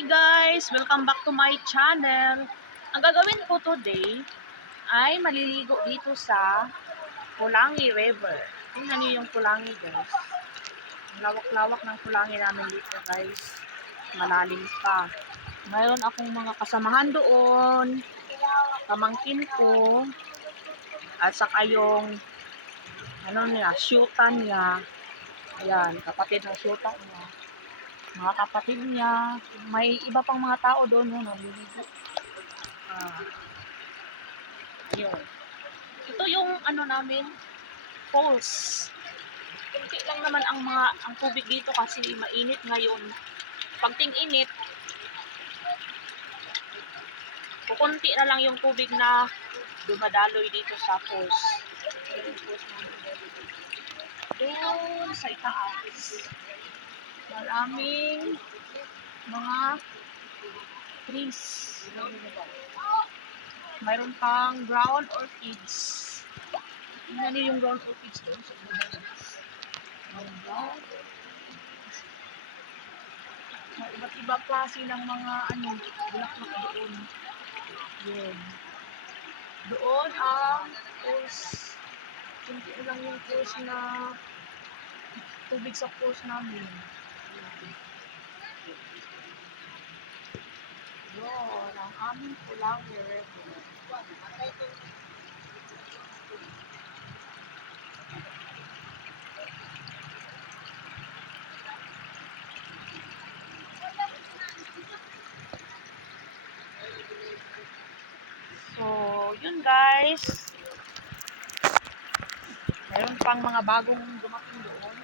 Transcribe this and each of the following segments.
Hi guys! Welcome back to my channel. Ang gagawin ko today ay maliligo dito sa Pulangi River. Tingnan niyo yung Pulangi guys. Ang lawak-lawak ng Pulangi namin dito guys. Malalim pa. Mayroon akong mga kasamahan doon. Pamangkin ko. At saka yung syutan niya. Ayan, kapatid ng syutan niya. Mga kapatid niya, may iba pang mga tao doon, no, naliligo. Yun. Ito yung namin, falls. Kunti lang naman ang tubig dito kasi mainit ngayon. Pag ting-init, kukunti na lang yung tubig na dumadaloy dito sa falls. Doon sa itaas. Maraming mga trees. Mayroon pang ground orchids. Tingnan niyo yung ground orchids doon sa baba. May iba't iba klase ng mga bulaklak doon. Yun. Doon ang falls. Kunti lang yung falls na tubig sa falls namin. Yun, ang aming Pulangi River. So, yun guys. Meron pang mga bagong dumating doon.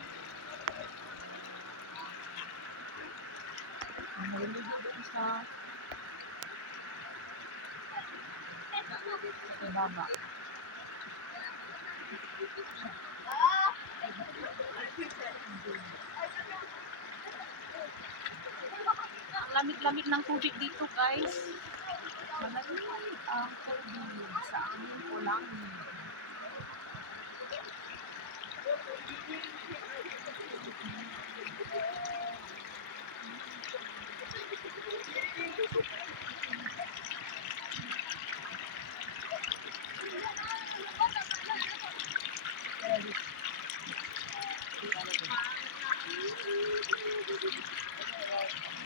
Naliligo doon sa baba. Ang lamig-lamig ng tubig dito guys. Malamig ang tubig sa aming Pulangi.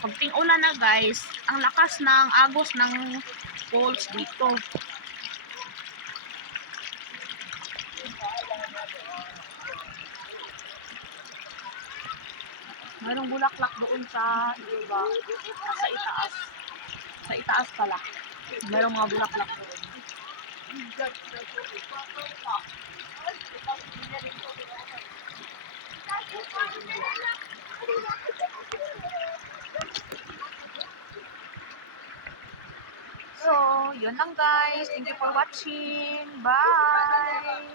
Pag ting-ulan na guys, ang lakas ng agos ng falls dito. Mayroong bulaklak doon sa iba, sa itaas. Sa itaas pala. Mayroong mga bulaklak doon. So, yun lang guys. Thank you for watching. Bye!